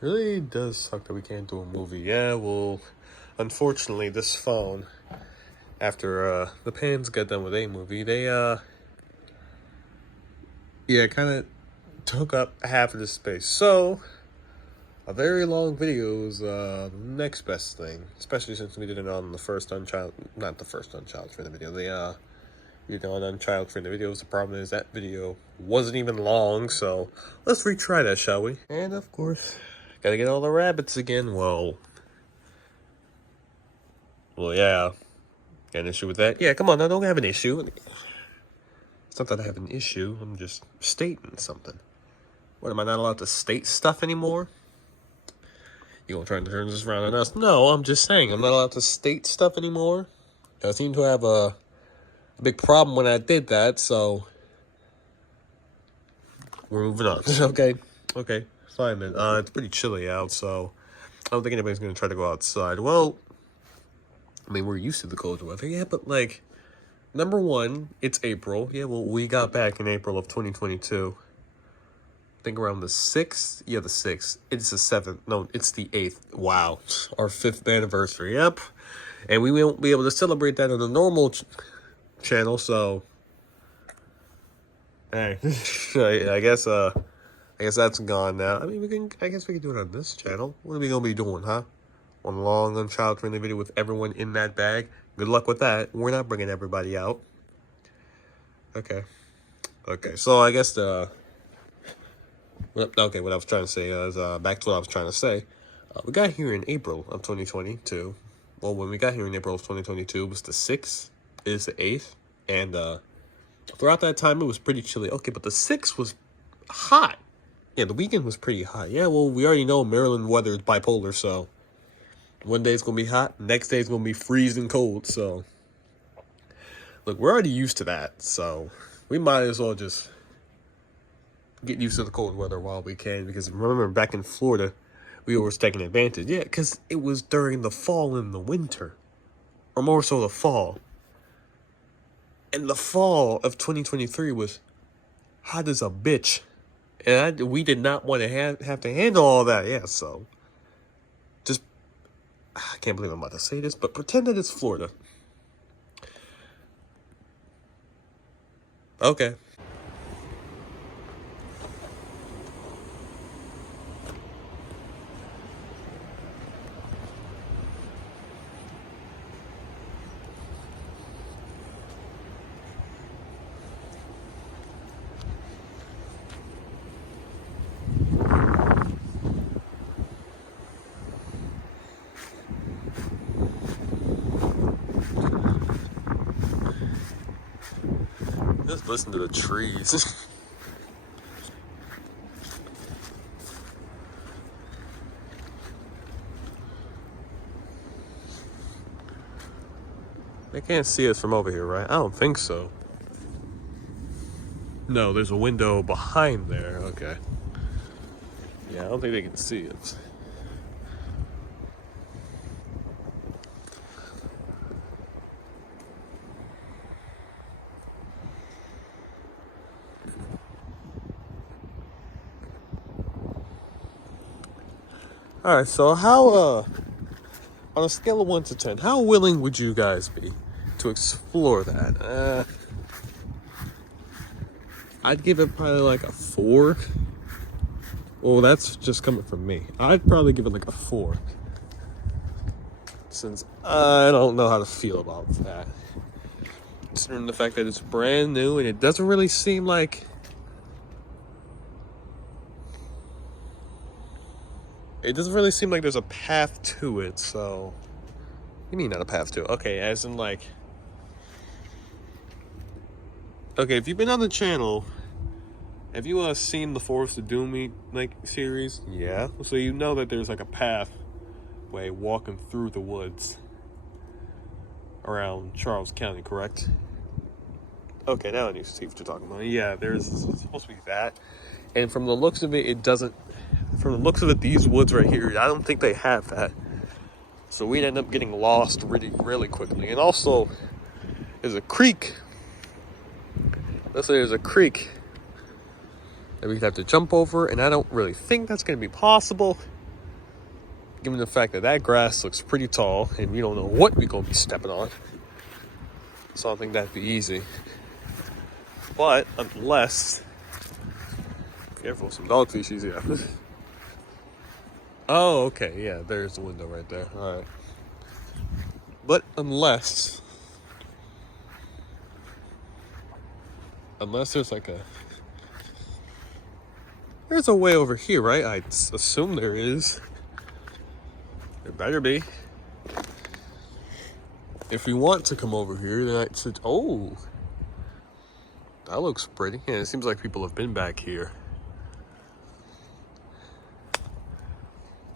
really does suck that we can't do a movie. Yeah, well, unfortunately, this phone, after the Pans got done with a movie, they kind of took up half of the space. So a very long video is the next best thing, especially since we did it on the first not the first Unchild Friendly video. On Unchild Friendly videos. The problem is that video wasn't even long, so let's retry that, shall we? And of course, gotta get all the rabbits again. Well, yeah. Got an issue with that? Yeah, come on, I don't have an issue. It's not that I have an issue, I'm just stating something. What, am I not allowed to state stuff anymore? You gonna try to turn this around on us? No, I'm just saying, I'm not allowed to state stuff anymore. I seem to have a big problem when I did that, so we're moving on. Okay, fine then. It's pretty chilly out, so I don't think anybody's gonna try to go outside. Well, I mean, we're used to the cold weather, yeah, but like, number one, it's April. Yeah, well, we got back in April of 2022. I think around the 6th. Yeah, the 6th. It's the 7th. No, it's the 8th. Wow. Our 5th anniversary. Yep. And we won't be able to celebrate that on the normal channel, so hey, I guess that's gone now. I mean, I guess we can do it on this channel. What are we gonna be doing, huh? One long Unchild Friendly video with everyone in that bag. Good luck with that. We're not bringing everybody out. Okay. So I guess what I was trying to say is back to what I was trying to say. We got here in April of 2022. Well, when we got here in April of 2022, it was the 6th. It is the 8th, and throughout that time, it was pretty chilly. Okay, but the 6th was hot. Yeah, the weekend was pretty hot. Yeah, well, we already know Maryland weather is bipolar, so one day it's going to be hot, next day it's going to be freezing cold, so look, we're already used to that, so we might as well just get used to the cold weather while we can, because remember, back in Florida, we were taking advantage. Yeah, because it was during the fall and the winter, or more so the fall. And the fall of 2023 was hot as a bitch. And we did not want to have to handle all that. Yeah, so just, I can't believe I'm about to say this, but pretend that it's Florida. Okay. Just listen to the trees. They can't see us from over here, right? I don't think so. No, there's a window behind there. Okay. Yeah, I don't think they can see it. Alright, so how, on a scale of 1 to 10, how willing would you guys be to explore that? I'd give it probably like a 4. Well, that's just coming from me. I'd probably give it like a 4. Since I don't know how to feel about that. Considering the fact that it's brand new and it doesn't really seem like... It doesn't really seem like there's a path to it, so... You mean not a path to it? Okay, as in like... Okay, if you've been on the channel, have you seen the Forest of Doom series? Yeah. So you know that there's like a pathway walking through the woods around Charles County, correct? Okay, now I need to see what you're talking about. Yeah, there's supposed to be that. And from the looks of it, it doesn't... From the looks of it, these woods right here, I don't think they have that. So we'd end up getting lost really quickly. And also, there's a creek. Let's say there's a creek that we'd have to jump over, and I don't really think that's going to be possible. given the fact that that grass looks pretty tall and we don't know what we're going to be stepping on. So I don't think that'd be easy. But unless... Careful, some dog feces, yeah. Oh, okay, yeah, there's the window right there. Alright. But unless there's like there's a way over here, right? I assume there is. There better be. If we want to come over here, then I should... Oh! That looks pretty. Yeah, it seems like people have been back here.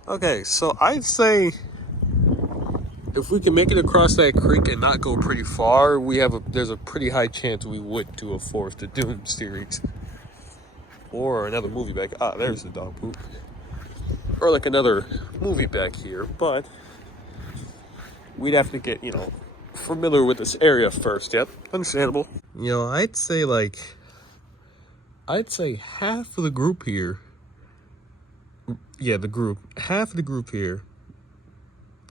Okay, so I'd say if we can make it across that creek and not go pretty far, there's a pretty high chance we would do a Forest of Doom series. Or another movie back... Ah, there's the dog poop. Or like another movie back here, but we'd have to get, familiar with this area first. Yep, understandable. I'd say half of the group here... Yeah, the group. Half of the group here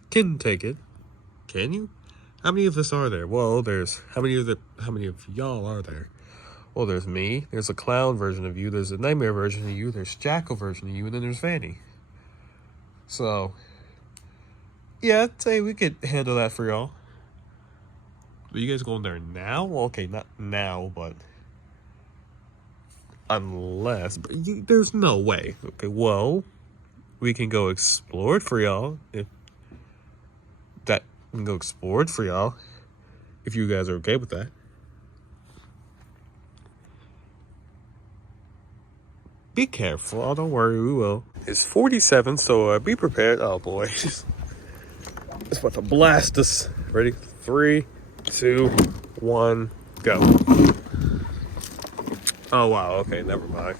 can take it. Can you? How many of us are there? Well, how many of y'all are there? Well, there's me. There's a clown version of you. There's a nightmare version of you. There's Jackal version of you, and then there's Vanny. So, yeah, I'd say we could handle that for y'all. Are you guys going there now? Well, okay, not now, but there's no way. Okay, well, we can go explore it for y'all. If you guys are okay with that. Be careful. Oh, don't worry, we will. It's 47, so be prepared. Oh boy, it's about to blast us. Ready? 3, 2, 1, go. Oh wow. Okay, never mind.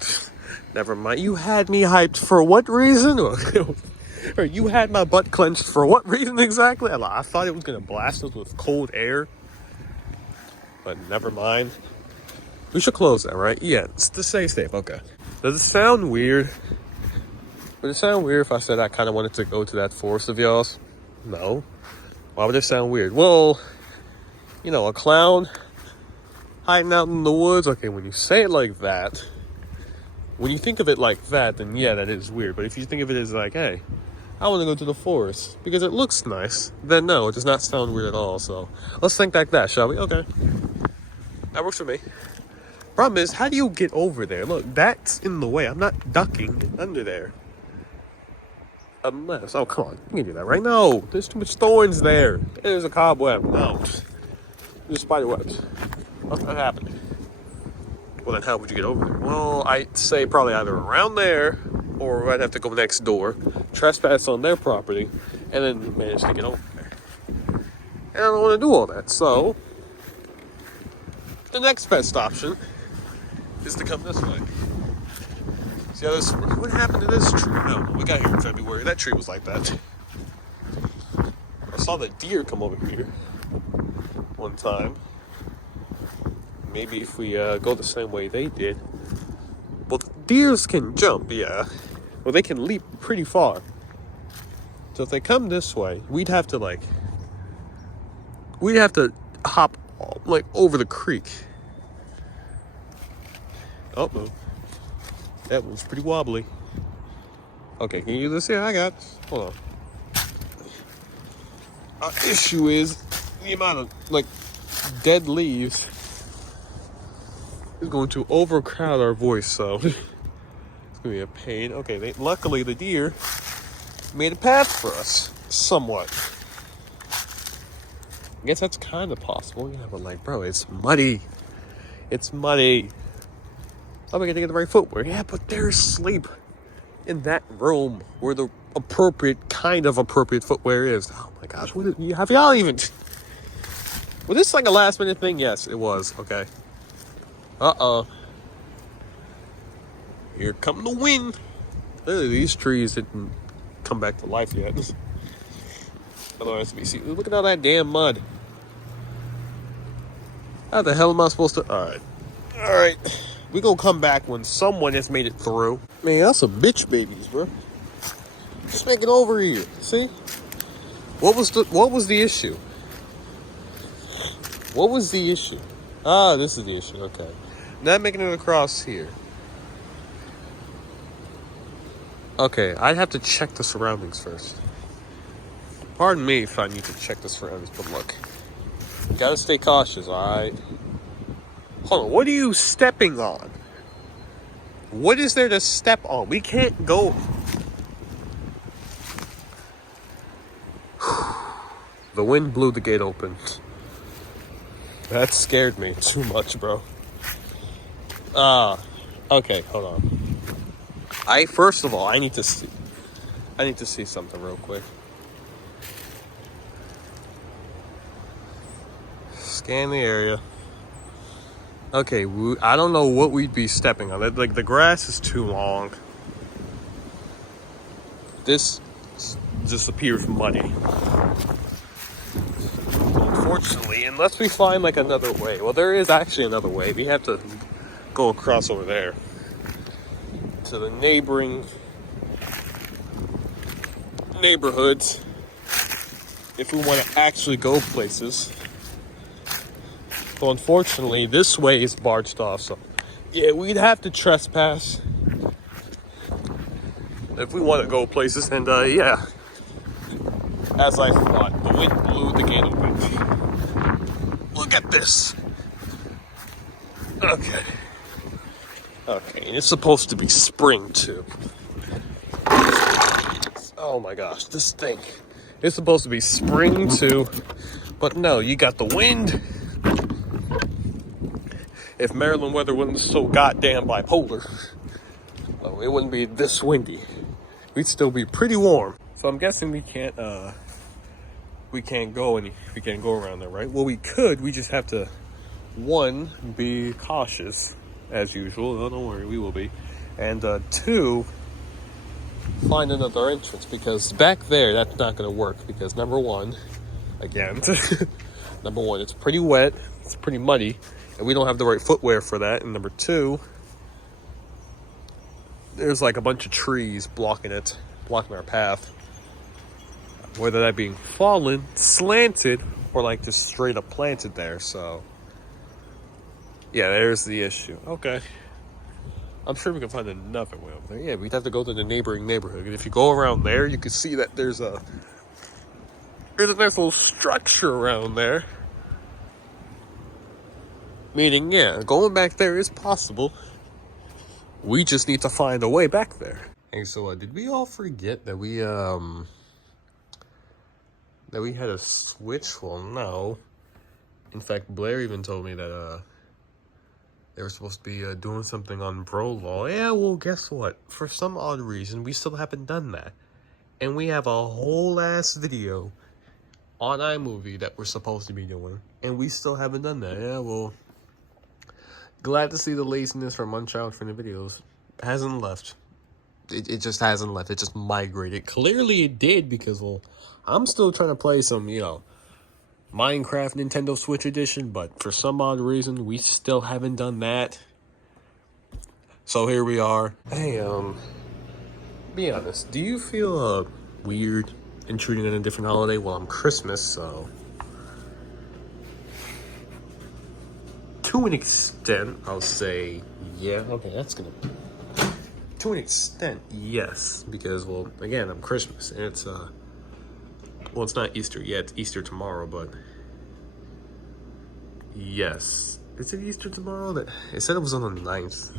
Never mind. You had me hyped for what reason? Or you had my butt clenched for what reason exactly? I thought it was gonna blast us with cold air, but never mind. We should close that, right? Yeah, it's to stay safe. Okay. Does it sound weird? Would it sound weird if I said I kind of wanted to go to that forest of y'all's? No. Why would it sound weird? Well, a clown hiding out in the woods. Okay, when you say it like that, when you think of it like that, then yeah, that is weird. But if you think of it as like, hey, I want to go to the forest because it looks nice, then no, it does not sound weird at all. So let's think like that, shall we? Okay. That works for me. Problem is, how do you get over there? Look, that's in the way. I'm not ducking under there. Unless, oh, come on. You can do that, right? No, there's too much thorns there. There's a cobweb. No. There's spider webs. What's that happened? Well, then how would you get over there? Well, I'd say probably either around there, or I'd have to go next door, trespass on their property, and then manage to get over there. And I don't want to do all that, so the next best option is to come this way. See how this... What happened to this tree? No, we got here in February. That tree was like that. I saw the deer come over here one time. Maybe if we go the same way they did. Well, deers can jump, yeah. Well, they can leap pretty far. So if they come this way, we'd have to hop over the creek. Oh, no. That was pretty wobbly. Okay, can you do this? Yeah, I got this. Hold on. Our issue is the amount of dead leaves is going to overcrowd our voice, so it's gonna be a pain. Okay, luckily the deer made a path for us, somewhat. I guess that's kind of possible, yeah, but bro, it's muddy. It's muddy. I'm gonna get the right footwear. Yeah, but there's sleep in that room where the appropriate footwear is. Oh my gosh, have y'all even... Was this like a last minute thing? Yes, it was. Okay. Uh-oh. Here come the wind. Clearly these trees didn't come back to life yet. Otherwise, look at all that damn mud. How the hell am I supposed to... Alright. We gonna come back when someone has made it through. Man, that's some bitch babies, bro. Just make it over here. See? What was the issue? What was the issue? Ah, this is the issue. Okay. Not making it across here. Okay, I'd have to check the surroundings first. Pardon me if I need to check the surroundings, but look. You gotta stay cautious, alright? Hold on, what are you stepping on? What is there to step on? We can't go. The wind blew the gate open. That scared me too much, bro. Okay, hold on. First of all, I need to see something real quick. Scan the area. Okay, I don't know what we'd be stepping on. Like, the grass is too long. This just appears muddy. So unfortunately, unless we find like another way. Well, there is actually another way. We have to go across over there to the neighboring neighborhoods if we want to actually go places. Well, unfortunately, this way is barged off, so yeah, we'd have to trespass if we want to go places. And yeah, as I thought, the wind blew the gate open. Look at this. Okay, and it's supposed to be spring too. Oh my gosh, this thing. It's supposed to be spring too, but no, you got the wind. If Maryland weather wasn't so goddamn bipolar, well, it wouldn't be this windy. We'd still be pretty warm. So I'm guessing we can't go around there, right? Well, we could. We just have to, one, be cautious as usual. Oh, don't worry, we will be. And two, find another entrance, because back there that's not going to work. Because number one, it's pretty wet. It's pretty muddy. And we don't have the right footwear for that. And number two, there's like a bunch of trees blocking our path. Whether that being fallen, slanted, or like just straight up planted there. So, yeah, there's the issue. Okay. I'm sure we can find another way over there. Yeah, we'd have to go to the neighboring neighborhood. And if you go around there, you can see that there's a nice little structure around there. Meaning, yeah, going back there is possible. We just need to find a way back there. Hey, so did we all forget that we had a switch? Well, no. In fact, Blair even told me that they were supposed to be doing something on Bro Law. Yeah, well, guess what? For some odd reason, we still haven't done that. And we have a whole ass video on iMovie that we're supposed to be doing. And we still haven't done that. Yeah, well, glad to see the laziness from Unchild Friendly Videos hasn't left. It just hasn't left. It just migrated. Clearly it did, because, well, I'm still trying to play some, Minecraft Nintendo Switch Edition, but for some odd reason, we still haven't done that. So here we are. Hey, be honest, do you feel weird intruding on a different holiday? Well, I'm Christmas, so to an extent, I'll say, yeah, okay, that's gonna... To an extent, yes, because, well, again, I'm Christmas, and it's, well, it's not Easter yet, it's Easter tomorrow, but, yes. Is it Easter tomorrow? It said it was on the 9th,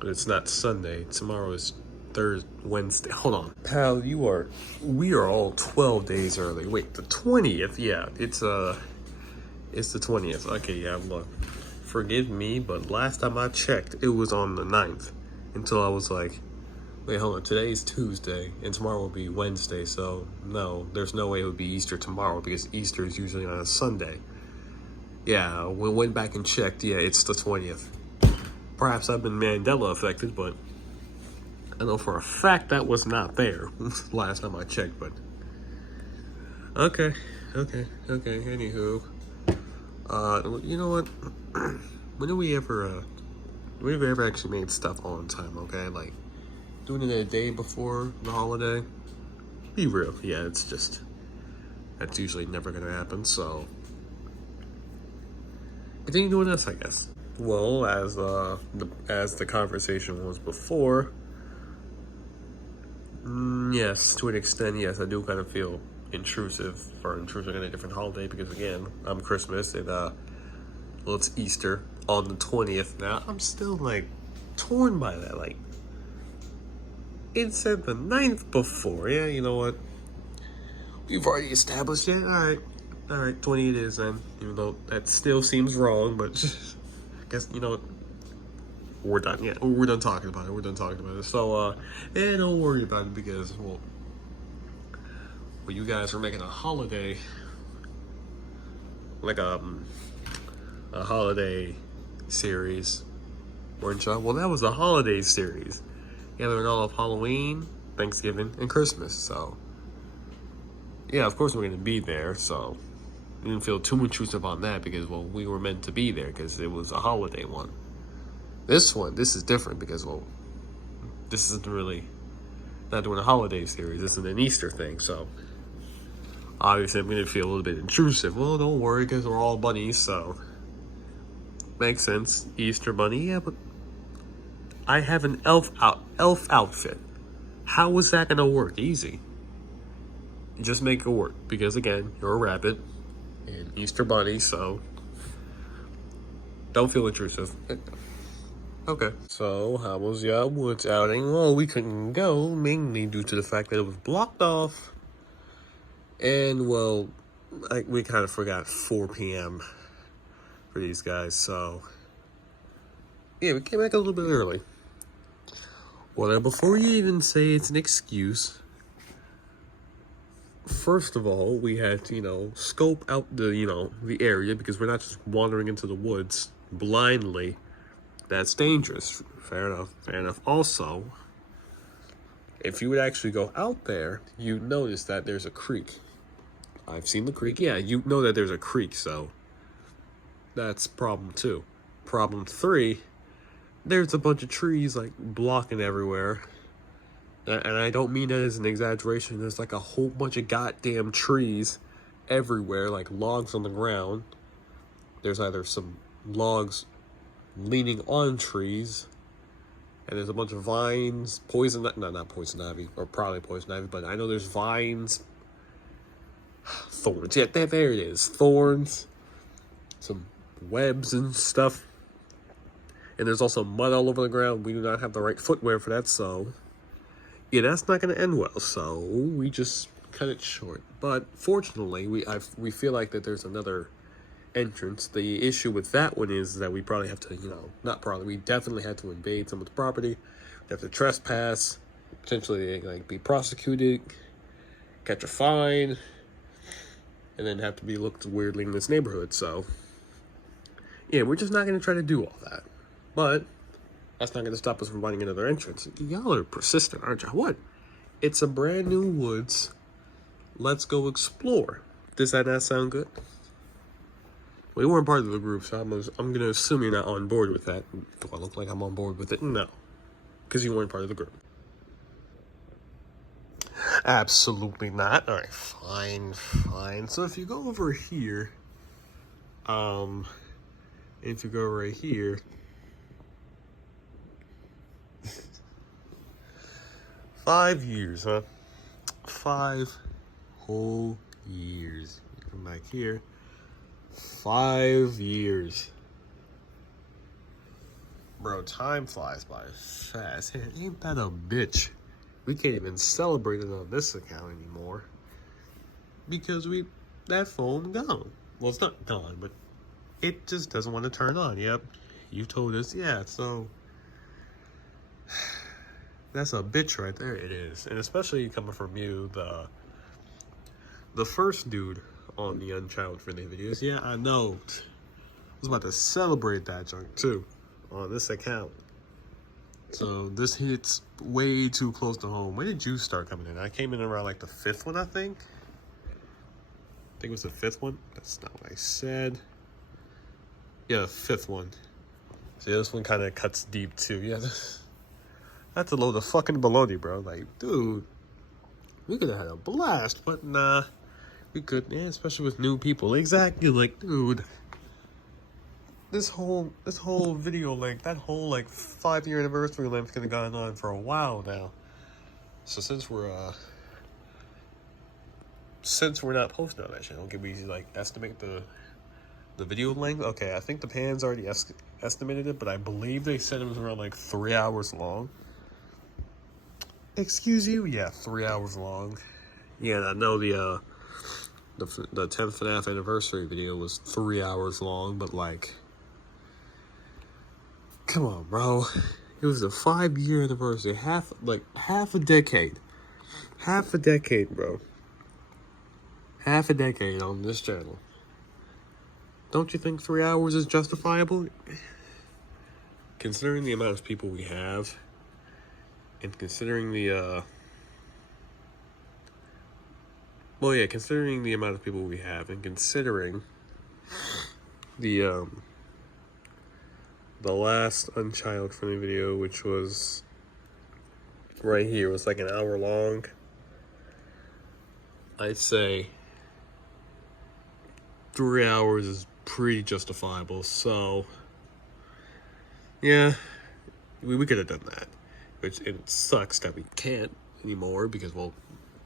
but it's not Sunday. Tomorrow is Wednesday. Hold on. Pal, we are all 12 days early. Wait, the 20th? Yeah, it's the 20th. Okay, yeah, look, forgive me, but last time I checked, it was on the 9th. Until I was like, wait, hold on, today's Tuesday, and tomorrow will be Wednesday, so no, there's no way it would be Easter tomorrow, because Easter is usually on a Sunday. Yeah, we went back and checked, yeah, it's the 20th. Perhaps I've been Mandela affected, but I know for a fact that was not there last time I checked, but... Okay, anywho. You know what? When do we ever actually made stuff on time, okay? Like, doing it a day before the holiday. Be real, yeah, it's just that's usually never gonna happen. So continue doing this, I guess. Well, as the conversation was before, yes, to an extent, yes, I do kind of feel intrusive for intruding on a different holiday because again, I'm Christmas and well, it's Easter on the 20th. Now I'm still like torn by that. Like it said the 9th before. Yeah, you know what? We've already established it. All right, 20 it is then. Even though that still seems wrong, but I guess you know what? We're done. Yeah, we're done talking about it. We're done talking about it. So, and don't worry about it because, well, you guys are making a holiday, like a holiday series, weren't you? Well, that was a holiday series. Yeah, they're all of Halloween, Thanksgiving, and Christmas. So, yeah, of course we're gonna be there. So, we didn't feel too intrusive on that because, well, we were meant to be there because it was a holiday one. This is different because, well, this isn't really not doing a holiday series. This is an Easter thing, so obviously I'm gonna feel a little bit intrusive. Well, don't worry because we're all bunnies, so makes sense. Easter bunny, yeah, but I have an elf outfit. How is that gonna work? Easy. Just make it work because again, you're a rabbit and Easter bunny, so don't feel intrusive. Okay. So, how was your woods outing? Well, we couldn't go, mainly due to the fact that it was blocked off. And, well, we kind of forgot 4 p.m. for these guys, so... yeah, we came back a little bit early. Well, now, before you even say it's an excuse, first of all, we had to, scope out the area, because we're not just wandering into the woods blindly. That's dangerous. Fair enough. Also, if you would actually go out there, you'd notice that there's a creek. I've seen the creek. Yeah, you know that there's a creek, so that's problem 2. Problem 3, there's a bunch of trees, like, blocking everywhere. And I don't mean that as an exaggeration. There's, like, a whole bunch of goddamn trees everywhere, like logs on the ground. There's either some logs leaning on trees, and there's a bunch of vines, not poison ivy, or probably poison ivy, but I know there's vines, thorns, yeah, there it is, thorns, some webs and stuff, and there's also mud all over the ground. We do not have the right footwear for that, so, yeah, that's not going to end well, so we just cut it short. But fortunately, we feel like that there's another entrance. The issue with that one is that we probably have to, we definitely have to invade someone's property. We have to trespass, potentially like be prosecuted, catch a fine, and then have to be looked weirdly in this neighborhood. So, yeah, we're just not going to try to do all that. But that's not going to stop us from finding another entrance. Y'all are persistent, aren't you? What? It's a brand new woods. Let's go explore. Does that not sound good? Well, you weren't part of the group, so I'm going to assume you're not on board with that. Do I look like I'm on board with it? No. Because you weren't part of the group. Absolutely not. Alright, fine. So if you go over here, if you go right here, 5 years, huh? 5 whole years. Come back here. 5 years. Bro, time flies by fast. Hey, ain't that a bitch? We can't even celebrate it on this account anymore. Because that phone gone. Well, it's not gone, but it just doesn't want to turn on. Yep. You told us, yeah, so that's a bitch right there. It is. And especially coming from you, the first dude on the Unchild Friendly videos. Yeah, I know. I was about to celebrate that junk too on this account. So this hits way too close to home. When did you start coming in? I came in around like the 5th one, I think. I think it was the 5th one. That's not what I said. Yeah, the 5th one. See, this one kind of cuts deep too. Yeah, That's a load of fucking baloney, bro. Like, dude, we could have had a blast, but nah, we couldn't. Yeah, especially with new people. Exactly, like, dude. This whole video length, that whole like 5-year anniversary length could have gone on for a while now. So since we're not posting on that channel, can we like estimate the video length? Okay, I think the Pans already estimated it, but I believe they said it was around like 3 hours long. Excuse you? Yeah, 3 hours long. Yeah, I know the 10th FNAF anniversary video was 3 hours long, but like, come on, bro. It was a 5-year anniversary, half a decade. Half a decade, bro. Half a decade on this channel. Don't you think 3 hours is justifiable? Considering the amount of people we have, and considering considering the amount of people we have, and considering the last unchild-friendly video, which was right here, was like an hour long, I'd say 3 hours is pretty justifiable. So yeah, we could have done that, which it sucks that we can't anymore because, well,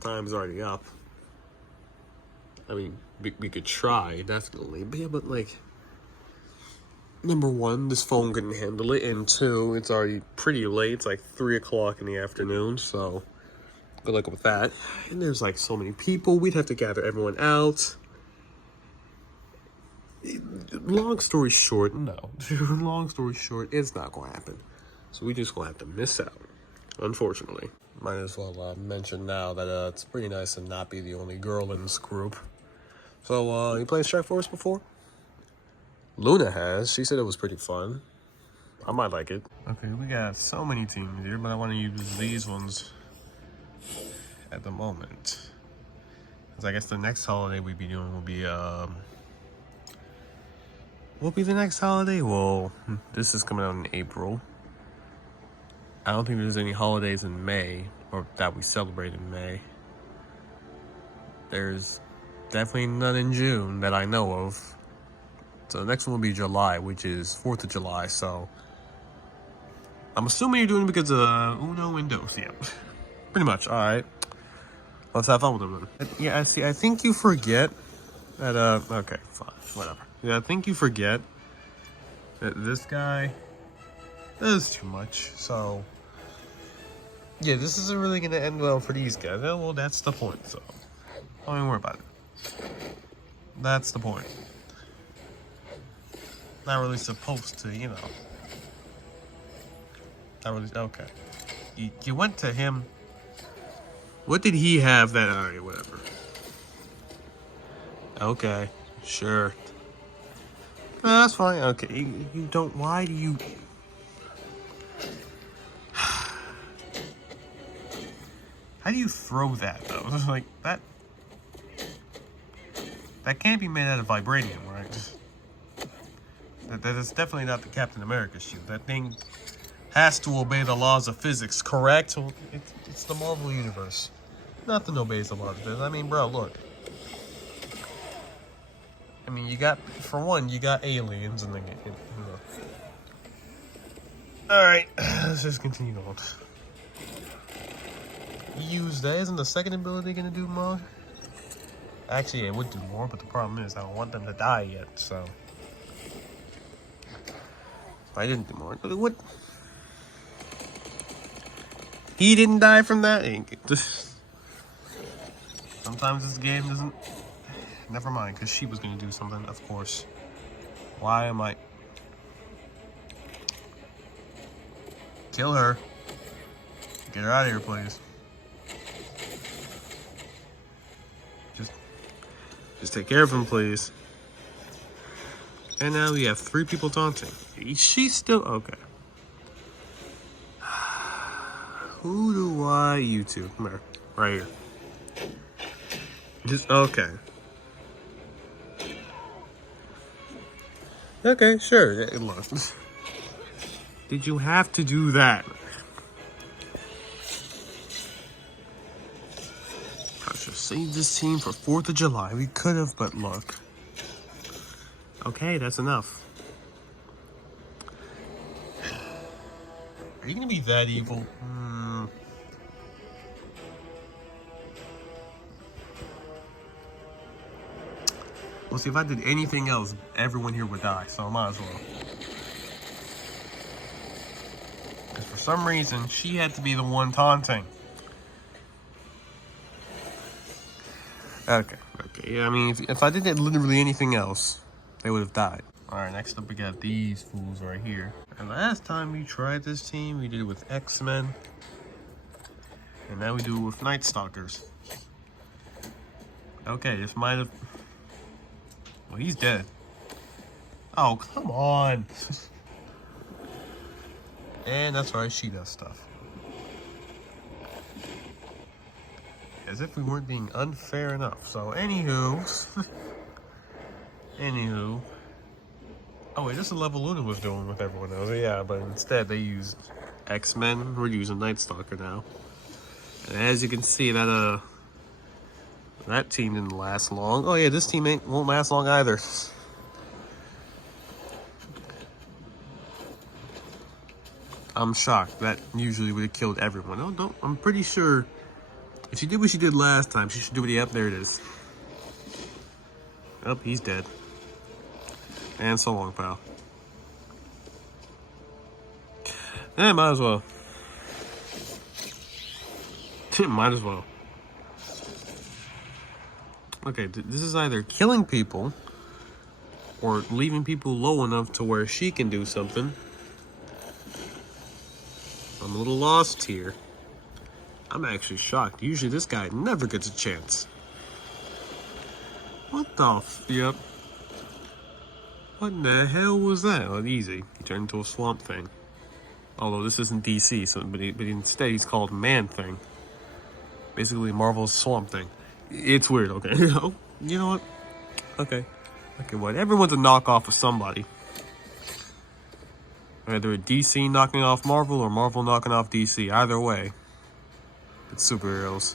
time's already up. I mean, we could try, definitely, but yeah, but like, number one, this phone couldn't handle it, and two, it's already pretty late. It's like 3 o'clock in the afternoon, so good luck with that. And there's like so many people, we'd have to gather everyone out. Long story short, no. Long story short, it's not gonna happen. So we just gonna have to miss out, unfortunately. Might as well mention now that it's pretty nice to not be the only girl in this group. So, you played Strike Force before? Luna has. She said it was pretty fun. I might like it. Okay, we got so many teams here, but I want to use these ones at the moment. Because I guess the next holiday we'd be doing will be, what will be the next holiday? Well, this is coming out in April. I don't think there's any holidays in May, or that we celebrate in May. There's definitely none in June that I know of. So the next one will be July, which is 4th of July, so I'm assuming you're doing it because of Uno and Dos, yeah. Pretty much, alright. Let's have fun with them then. Yeah, I see, I think you forget that, okay, fine, whatever. Yeah, I think you forget that this guy does too much, so yeah, this isn't really gonna end well for these guys. Oh, well, that's the point, so don't even worry about it. That's the point. Not really supposed to, you know. Not really, okay. You went to him. What did he have that, alright, whatever. Okay, sure. No, that's fine, okay. You don't, why do you... How do you throw that, though? Like, that can't be made out of vibranium, right? That is definitely not the Captain America shoe. That thing has to obey the laws of physics, correct? So it's the Marvel Universe. Nothing obeys the laws of physics. I mean, bro, look. I mean, you got, for one, you got aliens in the game. Alright, let's just continue on. Use that. Isn't the second ability gonna do more? Actually, it would do more, but the problem is I don't want them to die yet, so. I didn't do more. What? He didn't die from that? Sometimes this game doesn't. Never mind, because she was gonna do something, of course. Why am I? Kill her. Get her out of here, please. Just take care of him, please. And now we have 3 people taunting. She's still... Okay. Who do I... You two. Come here. Right here. Just... Okay. Okay, sure. Look. Did you have to do that? I should save this team for 4th of July. We could have, but look. Okay, that's enough. Are you gonna be that evil? Well, see, if I did anything else, everyone here would die, so I might as well. Because for some reason, she had to be the one taunting. Okay. Yeah, I mean, if I did literally anything else, they would have died. Alright, next up we got these fools right here. And last time we tried this team, we did it with X-Men. And now we do it with Night Stalkers. Okay, this might have... Well, he's dead. Oh, come on. And that's right, she does stuff. As if we weren't being unfair enough. So, anywho. Oh wait, this is the level Luna was doing with everyone else. Yeah, but instead they used X-Men. We're using Night Stalker now. And as you can see, that team didn't last long. Oh yeah, this team won't last long either. I'm shocked. That usually would have killed everyone. Oh, no, I'm pretty sure if she did what she did last time, she should do it. Yep, there it is. Oh, he's dead. And so long, pal. Yeah, might as well. Might as well. Okay, this is either killing people or leaving people low enough to where she can do something. I'm a little lost here. I'm actually shocked. Usually this guy never gets a chance. What the yep. What in the hell was that? Oh, easy. He turned into a Swamp Thing. Although this isn't DC, so but instead he's called Man Thing. Basically Marvel's Swamp Thing. It's weird, okay. Oh, you know what? Okay. Okay, what? Everyone's a knockoff of somebody. Either DC knocking off Marvel or Marvel knocking off DC. Either way. It's superheroes.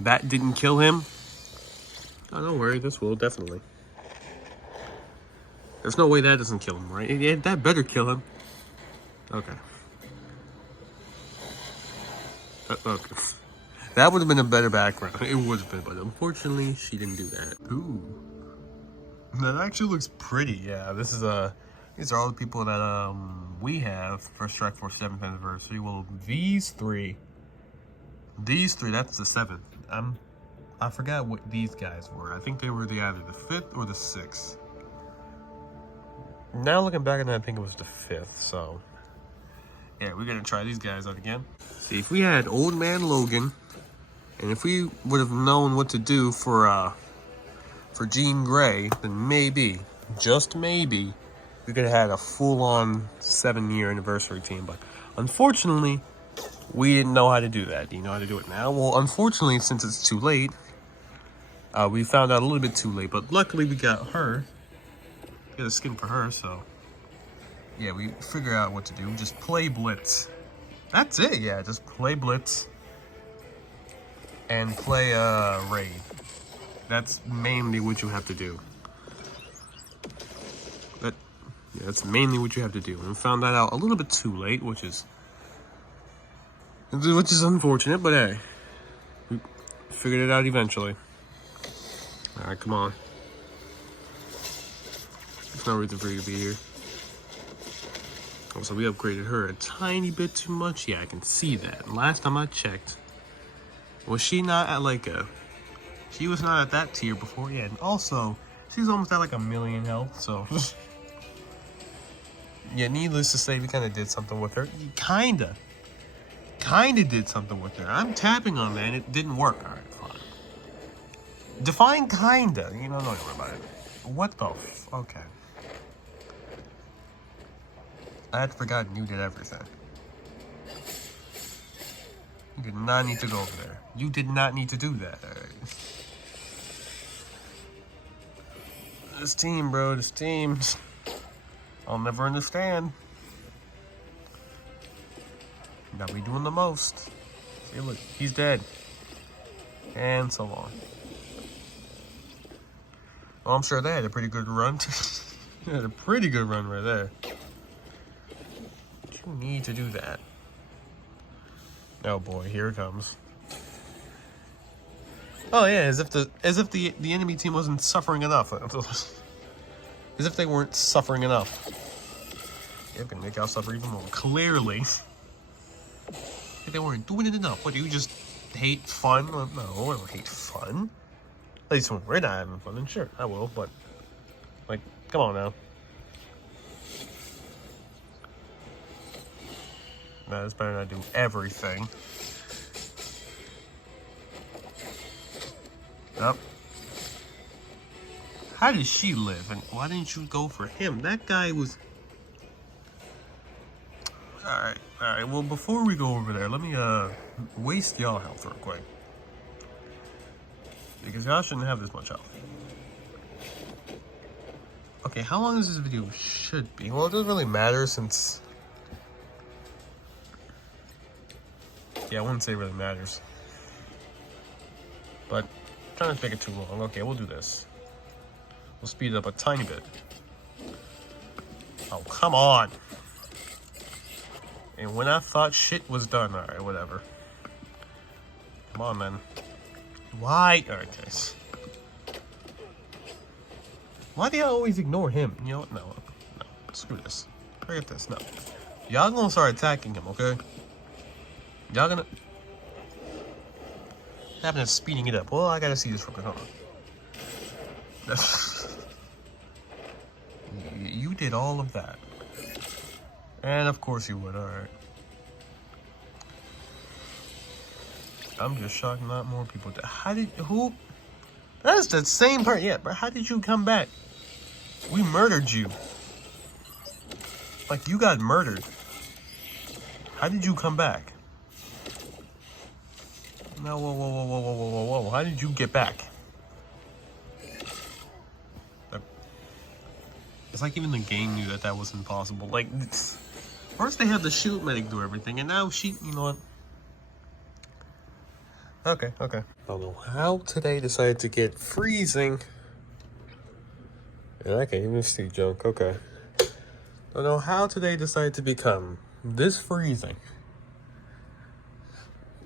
That didn't kill him? Oh, don't worry, this will, definitely. There's no way that doesn't kill him, right? Yeah, that better kill him. Okay. Okay. That would have been a better background. It would have been, but unfortunately, she didn't do that. Ooh. That actually looks pretty, yeah. This is these are all the people that we have for Strike Force 7th anniversary. Well, these three, that's the 7th. I forgot what these guys were. I think they were either the 5th or the 6th. Now looking back at that, I think it was the 5th, so... Yeah, we're gonna try these guys out again. See, if we had Old Man Logan, and if we would have known what to do for Jean Grey, then maybe, just maybe, we could have had a full-on 7-year anniversary team. But unfortunately, we didn't know how to do that. Do you know how to do it now? Well, unfortunately, since it's too late, we found out a little bit too late. But luckily, we got her. We got a skin for her, so... Yeah, we figure out what to do. Just play Blitz. That's it, yeah. Just play Blitz. And play Raid. That's mainly what you have to do. Yeah, that's mainly what you have to do. And we found that out a little bit too late, which is unfortunate, but hey. We figured it out eventually. Alright, come on. There's no reason for you to be here. So we upgraded her a tiny bit too much. Yeah, I can see that. Last time I checked, was she not at like she was not at that tier before. Yeah, and also, she's almost at like 1,000,000 health, so. Yeah, needless to say, we kind of did something with her. Kinda did something with her. I'm tapping on that and it didn't work. Alright, fine. Define kinda. You know, don't worry about it. What the okay. I had forgotten you did everything. You did not need to go over there. You did not need to do that. Right. This team, bro, this team. I'll never understand. You gotta be doing the most. See, look, he's dead. and so on. Well, I'm sure they had a pretty good run. They had a pretty good run right there. You need to do that. Oh boy, here it comes. Oh yeah, as if the enemy team wasn't suffering enough. As if they weren't suffering enough. They're gonna make us suffer even more. Clearly. If they weren't doing it enough. What, do you just hate fun? No, I don't hate fun. At least when we're not having fun, then sure, I will, but like, come on now. Nah, this better not do everything. Yep. How did she live? And why didn't you go for him? That guy was... Alright. Well, before we go over there, let me, waste y'all health real quick. Because y'all shouldn't have this much health. Okay, how long is this video should be? Well, it doesn't really matter since... Yeah, I wouldn't say it really matters. But, I'm trying to make it too long. Okay, we'll do this. We'll speed it up a tiny bit. Oh, come on! And when I thought shit was done, alright, whatever. Come on, man. Why? Alright, guys. Why do y'all always ignore him? You know what? No. Screw this. Forget this. No. Y'all gonna start attacking him, okay? Y'all gonna... Having to speeding it up. Well, I gotta see this real quick. Hold on. You did all of that. And of course you would, alright. I'm just shocked not more people did. How did... Who... That is the same part. Yeah, but how did you come back? We murdered you. Like, you got murdered. How did you come back? No, whoa. How did you get back? It's like even the game knew that that was impossible. Like, first they had the shield medic do everything, and now she, you know what? Okay. I don't know how today decided to get freezing. And I can't even see junk. Okay. Don't know how today decided to become this freezing.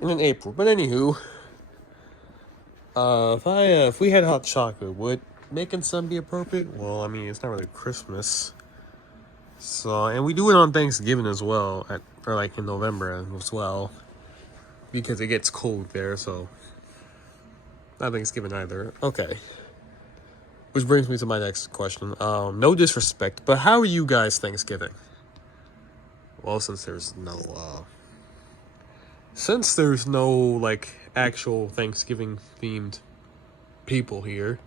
In April. But anywho, if we had hot chocolate, would making some be appropriate? Well, I mean, it's not really Christmas. So, and we do it on Thanksgiving as well, or like in November as well. Because it gets cold there, so not Thanksgiving either. Okay. Which brings me to my next question. No disrespect, but how are you guys Thanksgiving? Well, since there's no like actual Thanksgiving themed people here,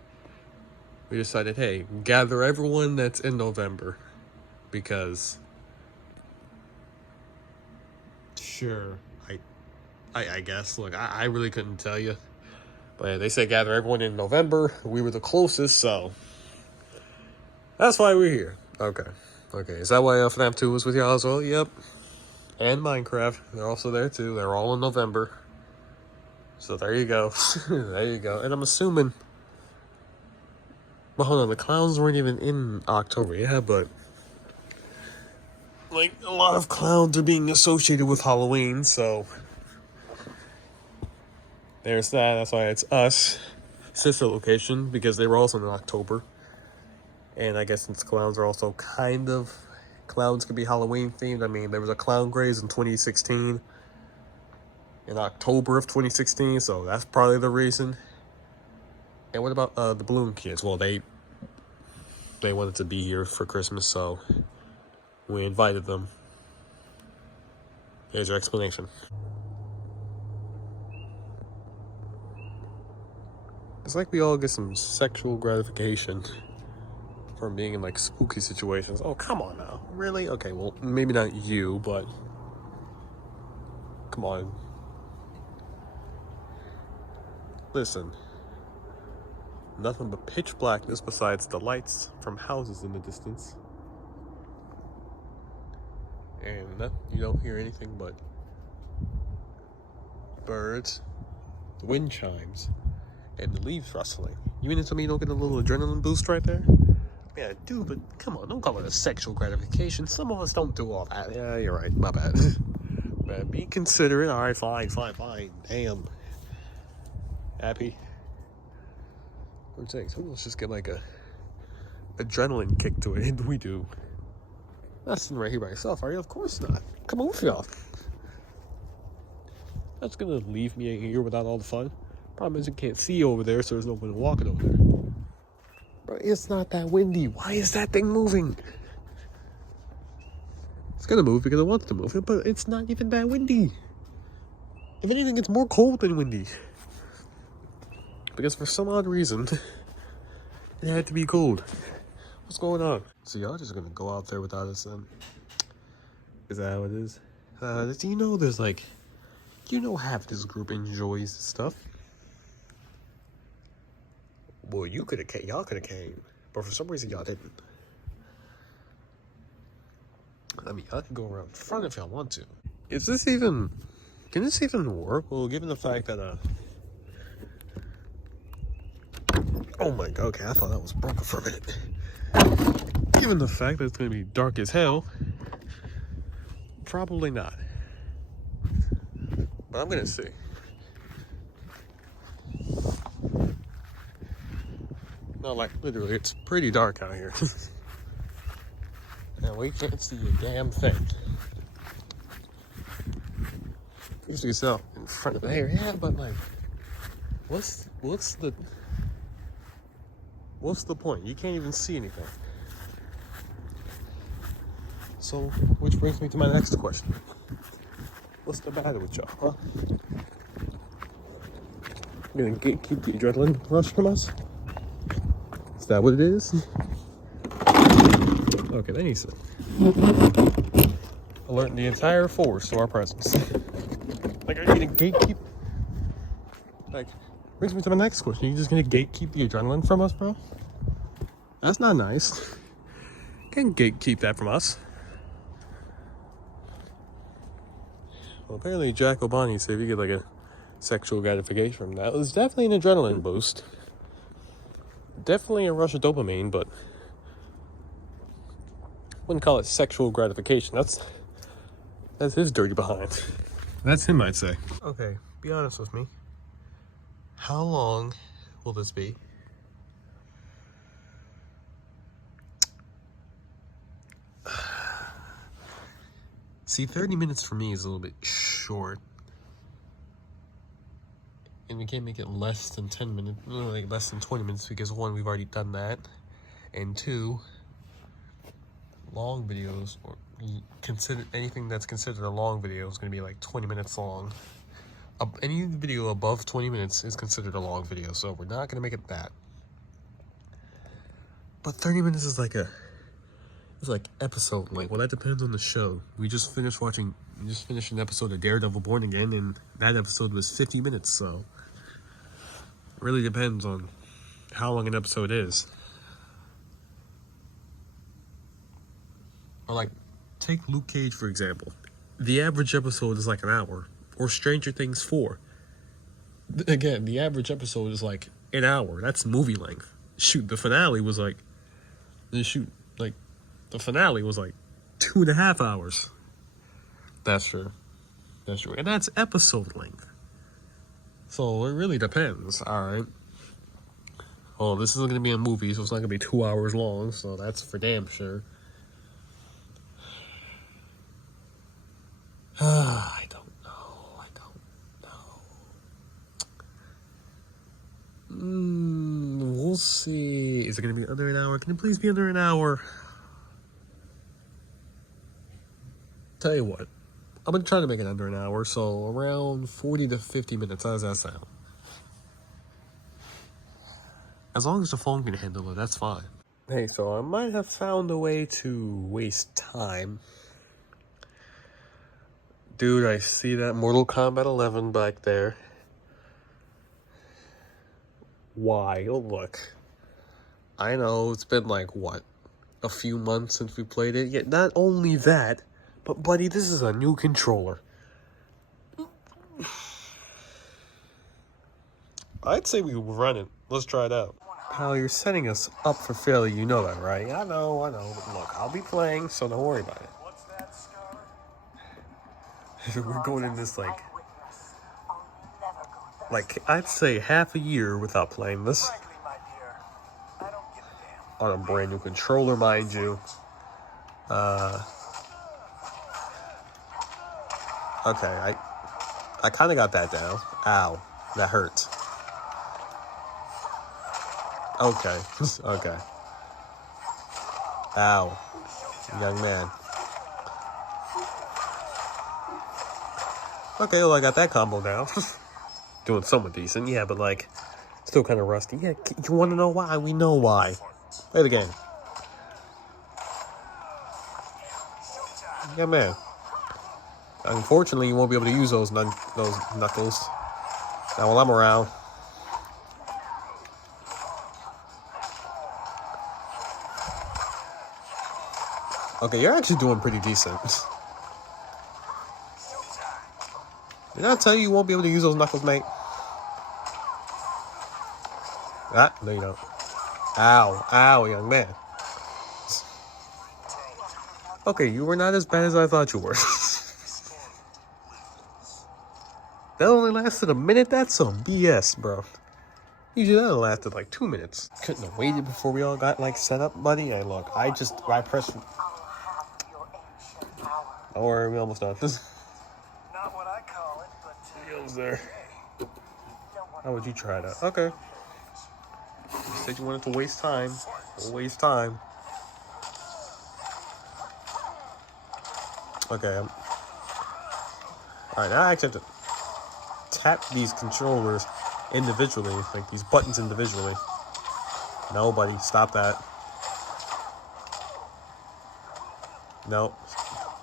we decided, hey, gather everyone that's in November, because sure, I guess, look, I really couldn't tell you, but yeah, they said gather everyone in November. We were the closest, so that's why we're here. Okay, is that why FNAF 2 was with y'all as well? Yep. And Minecraft, they're also there too. They're all in November. So there you go. There you go. And I'm assuming... But hold on, the clowns weren't even in October. Yeah, but... Like, a lot of clowns are being associated with Halloween, so... There's that. That's why it's us. Sister location, because they were also in October. And I guess since clowns are also kind of... Clowns could be Halloween themed. I mean, there was a Clown Graze in 2016. In October of 2016, so that's probably the reason. And what about the Balloon Kids? Well, they wanted to be here for Christmas, so we invited them. Here's your explanation. It's like we all get some sexual gratification from being in like spooky situations. Oh, come on now. Really? Okay, well, maybe not you, but come on. Listen. Nothing but pitch blackness besides the lights from houses in the distance. And you don't hear anything but birds the wind chimes, and the leaves rustling. You mean to tell me you don't get a little adrenaline boost right there? Yeah, I do, but come on, don't call it a sexual gratification. Some of us don't do all that. Yeah, you're right. My bad. Man, be considerate. All right, fine. Damn. Happy? I'm saying, so let's just get like a adrenaline kick to it. We do. Not sitting right here by yourself, are you? Of course not. Come on with y'all. That's gonna leave me here without all the fun. Problem is, you can't see over there, so there's no one walking over there. Bro, it's not that windy. Why is that thing moving? It's gonna move because it wants to move, but it's not even that windy. If anything, it's more cold than windy. Because for some odd reason, it had to be cold. What's going on? So y'all just gonna go out there without us then? Is that how it is? Do you know there's like, you know half this group enjoys stuff? Well, y'all could have came, but for some reason y'all didn't. I mean, y'all can go around front if y'all want to. Can this even work? Well, given the fact that, oh my god, okay, I thought that was broken for a minute. Given the fact that it's gonna be dark as hell, probably not. But I'm gonna see. No, like, literally, it's pretty dark out here. And we can't see a damn thing. Usually it's out in front of the hair, yeah, but like, what's the point? You can't even see anything. So, which brings me to my next question. What's the matter with y'all, huh? You gonna keep the adrenaline rush from us? Is that what it is? Okay, then he said. Alerting the entire force to our presence. Like, are you gonna gatekeep? Like, brings me to my next question. Are you just gonna gatekeep the adrenaline from us, bro? That's not nice. Can't gatekeep that from us. Well, apparently Jack O'Bonney said we get like a sexual gratification from that. It was definitely an adrenaline boost. Definitely a rush of dopamine, but wouldn't call it sexual gratification. That's his dirty behind. That's him, I'd say. Okay, be honest with me. How long will this be? See, 30 minutes for me is a little bit short. And we can't make it less than 10 minutes, like less than 20 minutes, because one, we've already done that. And two, long videos, or anything that's considered a long video is going to be like 20 minutes long. Any video above 20 minutes is considered a long video, so we're not going to make it that. But 30 minutes is like it's like episode length. Well, that depends on the show. We just finished an episode of Daredevil Born Again, and that episode was 50 minutes, so it really depends on how long an episode is. Or like, take Luke Cage, for example. The average episode is like an hour. Or Stranger Things 4. Again, the average episode is like an hour. That's movie length. Shoot, the finale was like... The finale was like 2.5 hours. That's true. And that's episode length. So it really depends, alright? Oh, this isn't going to be a movie, so it's not going to be 2 hours long, so that's for damn sure. I don't know. We'll see. Is it going to be under an hour? Can it please be under an hour? Tell you what, I'm going to try to make it under an hour, so around 40 to 50 minutes. How does that sound? As long as the phone can handle it, that's fine. Hey, so I might have found a way to waste time. Dude, I see that Mortal Kombat 11 back there. Why? Oh, look. I know, it's been like, what? A few months since we played it? Yet not only that, but buddy, this is a new controller. I'd say we run it. Let's try it out. Pal, you're setting us up for failure. You know that, right? I know. But look, I'll be playing, so don't worry about it. We're going in this like I'd say half a year without playing this. On a brand new controller, mind you. Okay, I kind of got that down. Ow, that hurts. Okay, okay. Ow, young man. Okay, well, I got that combo down. Doing somewhat decent, yeah, but like, still kind of rusty. Yeah, you want to know why? We know why. Play the game. Yeah, man. Unfortunately, you won't be able to use those knuckles. Now, while I'm around. Okay, you're actually doing pretty decent. Did I tell you won't be able to use those knuckles, mate? Ah, no you don't. Ow, ow, young man. Okay, you were not as bad as I thought you were. That only lasted a minute? That's some BS, bro. Usually that lasted like 2 minutes. Couldn't have waited before we all got like set up, buddy. Hey, look, I pressed. Don't worry, we almost done. Not what I call it, but He was there. How would you try that? Okay. You said you wanted to waste time. We'll waste time. Okay. Alright, now I actually have to tap these controllers individually, like these buttons individually. No, buddy, stop that. No.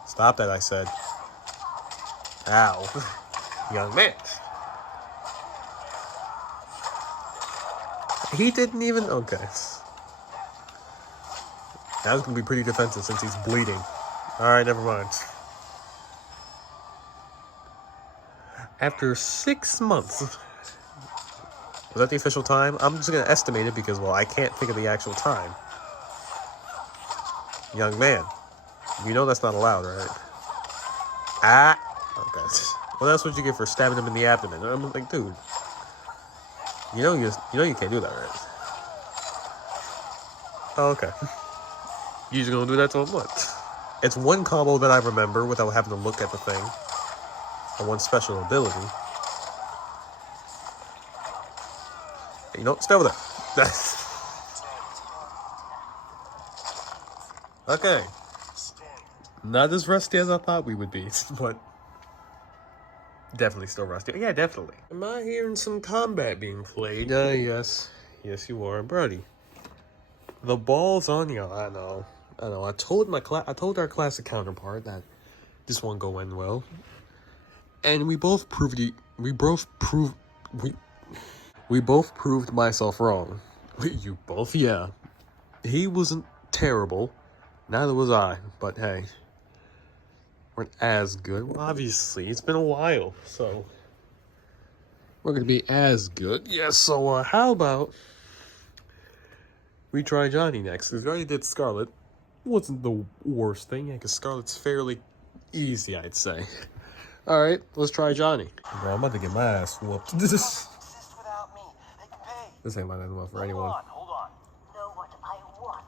Stop that, I said. Ow. Young man. He didn't even... Okay. That was going to be pretty defensive since he's bleeding. Alright, never mind. After 6 months... Was that the official time? I'm just going to estimate it because, well, I can't think of the actual time. Young man. You know that's not allowed, right? Ah! Okay. Well, that's what you get for stabbing him in the abdomen. I'm like, dude. You know you can't do that, right? Oh, okay. You just gonna do that to him? What? It's one combo that I remember without having to look at the thing. And one special ability. You know, stay over there. Okay. Not as rusty as I thought we would be, but definitely still rusty. Yeah, definitely. Am I hearing some combat being played? Yes. Yes, you are, Brody. The ball's on you. I know. I told our classic counterpart that this won't go in well, and we both proved myself wrong. You both, yeah. He wasn't terrible. Neither was I. But hey, weren't as good. Well, obviously, it's been a while, so we're gonna be as good. Yeah. So how about we try Johnny next? Because we already did Scarlet. Wasn't the worst thing, yeah, because Scarlet's fairly easy, I'd say. Alright, let's try Johnny. Bro, I'm about to get my ass whooped. This ain't my enough for anyone. hold on. Know what I want.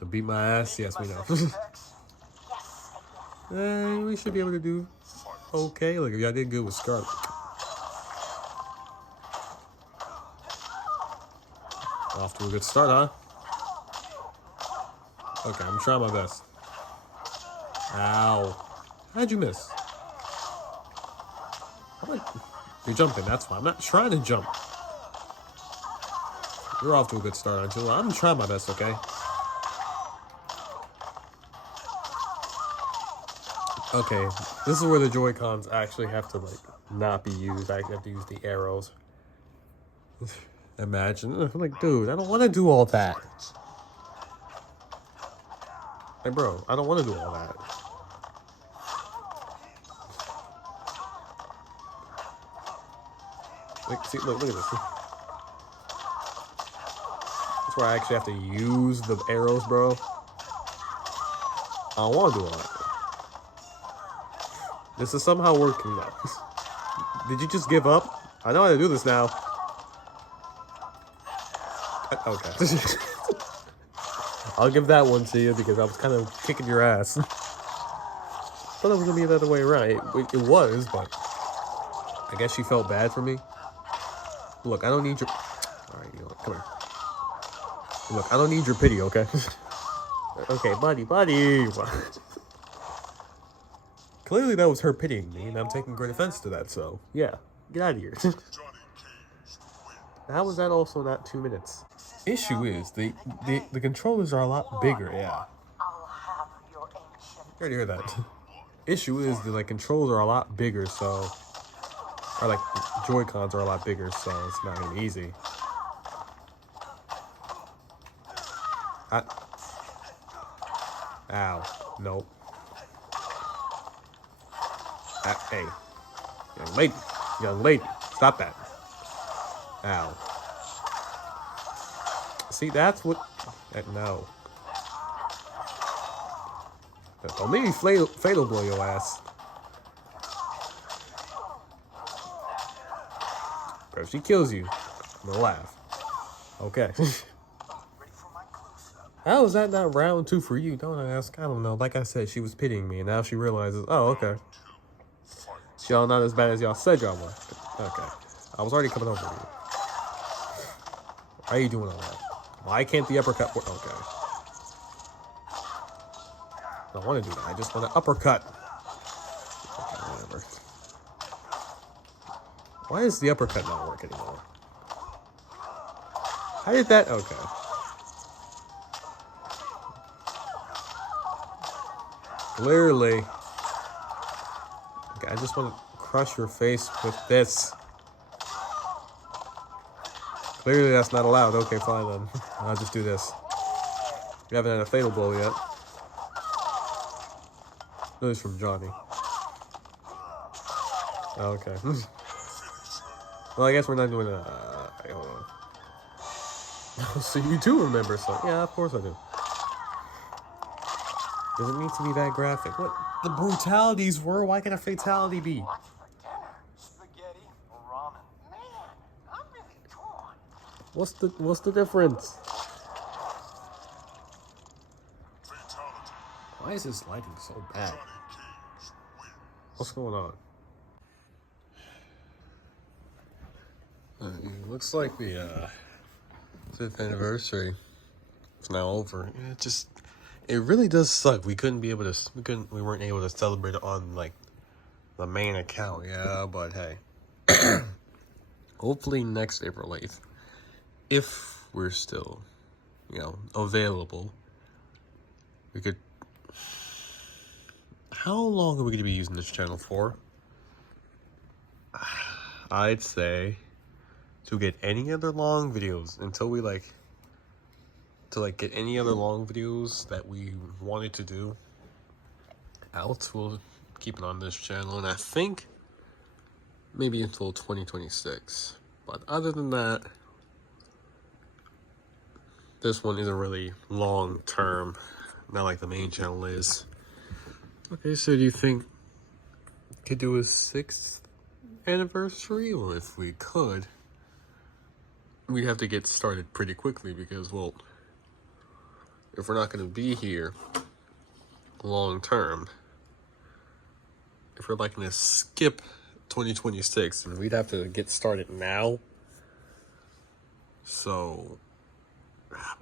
To beat my ass? Yes, we know. We should be able to do okay. Look, if y'all did good with Scarlet. Off to a good start, huh? Okay, I'm trying my best. Ow. How'd you miss? You're jumping, that's why. I'm not trying to jump. You're off to a good start, aren't you? I'm trying my best, okay? Okay, this is where the Joy-Cons actually have to, like, not be used. I have to use the arrows. Imagine. I'm like, dude, I don't want to do all that. Hey, bro, I don't want to do all that. Like, see, look at this. That's where I actually have to use the arrows, bro. I don't want to do all that. This is somehow working though. Did you just give up? I know how to do this now. Okay. I'll give that one to you because I was kind of kicking your ass. Thought it was gonna be the other way around. It was, but I guess she felt bad for me. Look, I don't need your. All right, you know what? Come here. Look, I don't need your pity, okay? Okay, buddy. Clearly, that was her pitying me, and I'm taking great offense to that. So, yeah, get out of here. How was that also not 2 minutes? Issue is the controllers are a lot bigger. Yeah, I'll have your ancient. you already heard that. Issue is the controls are a lot bigger, so or like Joy-Cons are a lot bigger, so it's not gonna be easy. Ow. Nope. Hey. Young lady. Stop that. Ow. See, that's what... no. Don't make me fatal blow your ass. But if she kills you, I'm gonna laugh. Okay. How is that not round 2 for you? Don't ask. I don't know. Like I said, she was pitying me, and now she realizes, oh, okay. Y'all not as bad as y'all said y'all were. Okay. I was already coming over you. Why are you doing all that? Why can't the uppercut work? Okay. I don't want to do that. I just want to uppercut. Okay, whatever. Why does the uppercut not work anymore? How did that? Okay. Clearly. Okay, I just want to crush your face with this. Clearly that's not allowed. Okay, fine then. I'll just do this. You haven't had a fatal blow yet. This is from Johnny. Okay. Well, I guess we're not doing a... hold on. So you do remember something. Yeah, of course I do. Does it need to be that graphic? What the brutalities were? Why can a fatality be? What's for dinner? Spaghetti or ramen? Man, I'm really torn. What's the difference? Why is this lighting so bad? What's going on? Looks like the 5th anniversary is now over. It really does suck. We weren't able to celebrate it on like the main account. Yeah, but hey, hopefully next April 8th, if we're still, available, we could. How long are we going to be using this channel for? I'd say to get any other long videos until we get any other long videos that we wanted to do out, we'll keep it on this channel, and I think maybe until 2026. But other than that, this one isn't really long term, not like the main channel is. Okay, so do you think we could do a 6th anniversary? Well, if we could, we'd have to get started pretty quickly because, well, if we're not going to be here long term, if we're going to skip 2026, then we'd have to get started now. So,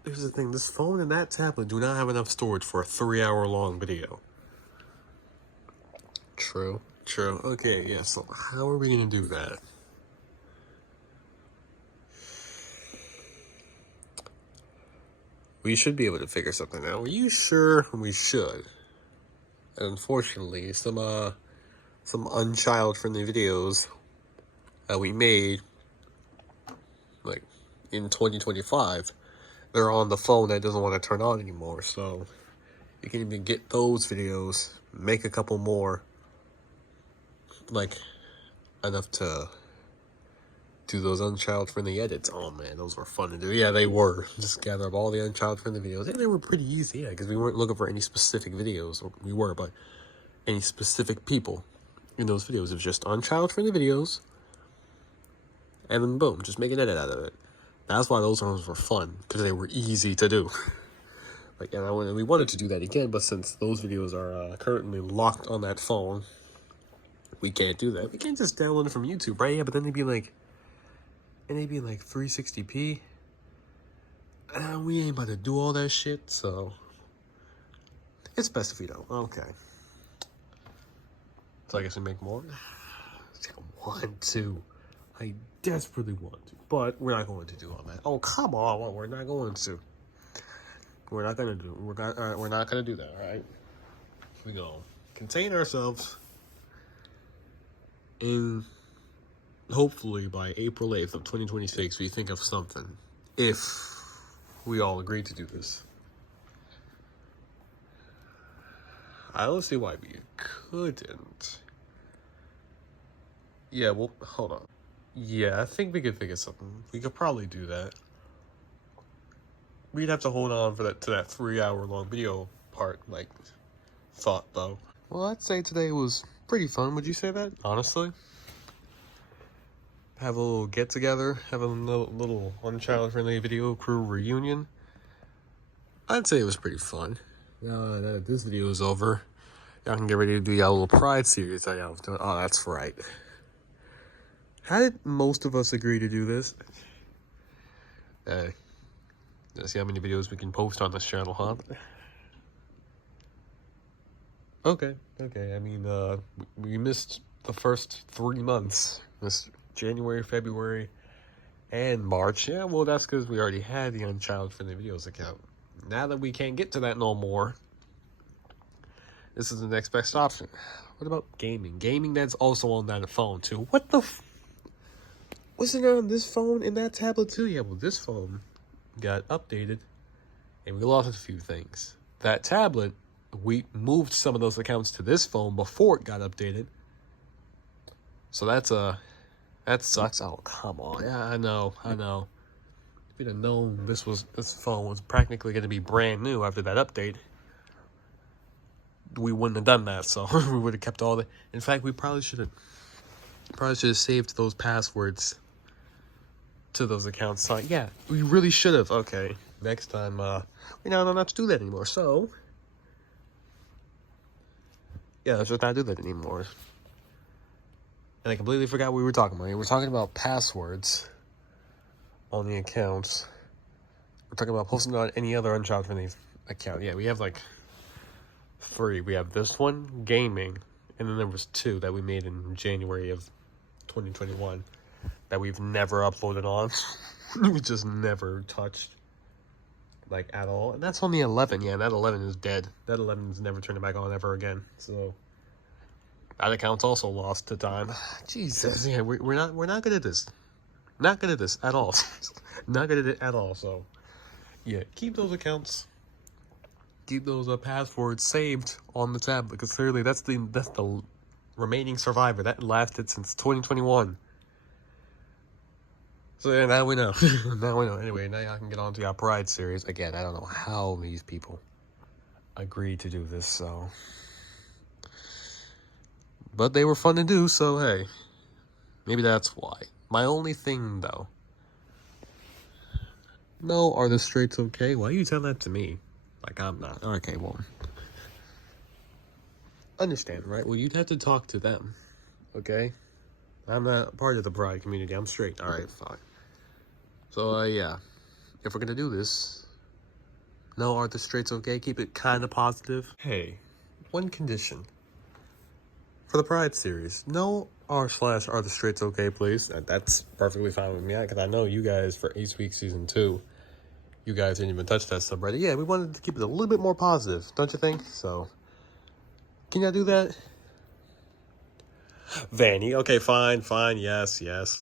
here's the thing, this phone and that tablet do not have enough storage for a 3-hour-long video. True. Okay, yeah, so how are we going to do that? We should be able to figure something out. Are you sure? We should. And unfortunately, some unchild-friendly videos that we made, like, in 2025, they're on the phone that doesn't want to turn on anymore. So, you can even get those videos, make a couple more, like, enough to do those unchild-friendly edits. Oh man, those were fun to do. Yeah, they were. Just gather up all the unchild-friendly videos. And they were pretty easy, yeah, because we weren't looking for any specific videos. Or we were, but any specific people in those videos. It was just unchild-friendly videos. And then boom, just make an edit out of it. That's why those ones were fun, because they were easy to do. Like, and we wanted to do that again, but since those videos are currently locked on that phone, we can't do that. We can't just download it from YouTube, right? Yeah, but then they'd be like, 360p. We ain't about to do all that shit, so it's best if we don't. Okay. So I guess we make more. I want to. I desperately want to, but we're not going to do all that. Oh, come on, we're not going to. We're not gonna do. We're not gonna do that. All right. We go contain ourselves, and hopefully by April 8th of 2026, we think of something. If we all agree to do this, I don't see why we couldn't. Yeah. Well, hold on. Yeah, I think we could think of something. We could probably do that. We'd have to hold on for that to that 3-hour-long video part, like, thought, though. Well, I'd say today was pretty fun. Would you say that? Honestly? Have a little get-together, have a little unchild-friendly video crew reunion. I'd say it was pretty fun. Now that this video is over, y'all can get ready to do y'all little Pride series that y'all was doing. Oh, that's right. How did most of us agree to do this? Let's see how many videos we can post on this channel, huh? Okay. I mean, we missed the first 3 months. This January, February, and March. Yeah, well, that's because we already had the unchild-friendly videos account. Now that we can't get to that no more, this is the next best option. What about gaming? Gaming, that's also on that phone, too. What the wasn't it on this phone and that tablet, too? Yeah, well, this phone got updated, and we lost a few things. That tablet, we moved some of those accounts to this phone before it got updated. So that sucks. Oh, come on. Yeah, I know. If we'd have known this phone was practically going to be brand new after that update, we wouldn't have done that. So we would have kept all the. In fact, we probably should have saved those passwords to those accounts. So yeah, we really should have. Okay, next time we now don't have to do that anymore. So yeah, let's just not do that anymore. And I completely forgot what we were talking about. We were talking about passwords on the accounts. We're talking about posting on any other unchild-friendly account. Yeah, we have like 3. We have this one, gaming, and then there was 2 that we made in January of 2021 that we've never uploaded on. We just never touched, like, at all. And that's on the 11. Yeah, that 11 is dead. That 11 is never turning back on ever again. So that account's also lost to time. Jesus, yeah, we're not good at this. Not good at this at all. Not good at it at all. So yeah, keep those accounts. Keep those passwords saved on the tablet, because clearly that's the remaining survivor that lasted since 2021. So yeah, now we know. Now we know. Anyway, now y'all can get on to your Pride series. Again, I don't know how these people agreed to do this, so. But they were fun to do, so hey. Maybe that's why. My only thing, though. No, are the straights okay? Why you tell that to me? Like I'm not. Okay, well. Understand, right? Well, you'd have to talk to them. Okay? I'm not part of the Pride community. I'm straight. Alright, fine. So, yeah. If we're gonna do this, no, are the straights okay? Keep it kind of positive. Hey, one condition. For the Pride series, no r/are the straights okay, please. That's perfectly fine with me, because I know you guys, for Ace Week Season 2, you guys didn't even touch that subreddit. Yeah, we wanted to keep it a little bit more positive, don't you think? So, can y'all do that? Vanny, okay, fine, yes.